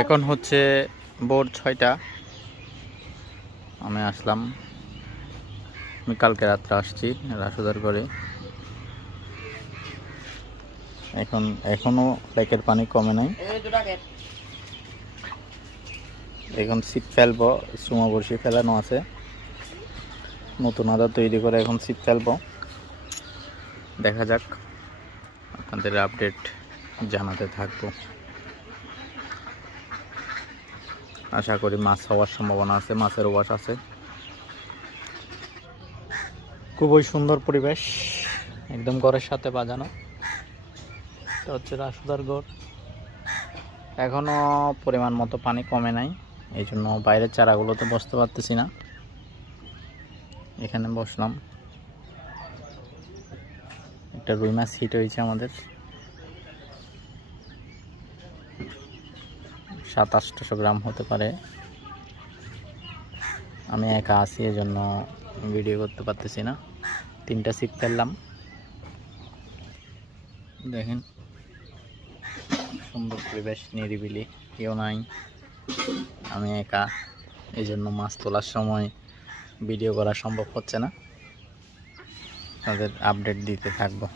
এখন হচ্ছে ভোর 6টা। আমি আসলাম, আমি কালকে রাত্রে আসছি রাসুদার করে। এখনো লেকের পানি কমে নাই। এখন ছিপ ফেলবো, সুমো বড়শি ফেলানো আছে, নতুন আদা তৈরি করে এখন ছিপ ফেলবো। দেখা যাক, আপনাদের আপডেট জানাতে থাকবো। আশা করি মাছ হওয়ার সম্ভাবনা আছে, মাছের ওয়াশ আছে। খুবই সুন্দর পরিবেশ, একদম ঘরের সাথে বাজানো। এটা হচ্ছে রাসুদার গড়। এখনো পরিমাণ মতো পানি কমে নাই, এই জন্য বাইরের চারাগুলোতে বসতে পারতেছি না। এখানে বসলাম। একটা রুই মাছ হিট হয়েছে আমাদের, 700-800 গ্রাম হতে পারে। আমি একা আছি, এই জন্য ভিডিও করতে পারতেছি না। 3টা ছিপ ফেললাম, দেখেন সুন্দর পরিবেশ, নিরিবিলি, কেউ নাই, আমি একা। এই জন্য মাছ তোলার সময় ভিডিও করা সম্ভব হচ্ছে না। তাদের আপডেট দিতে থাকবো।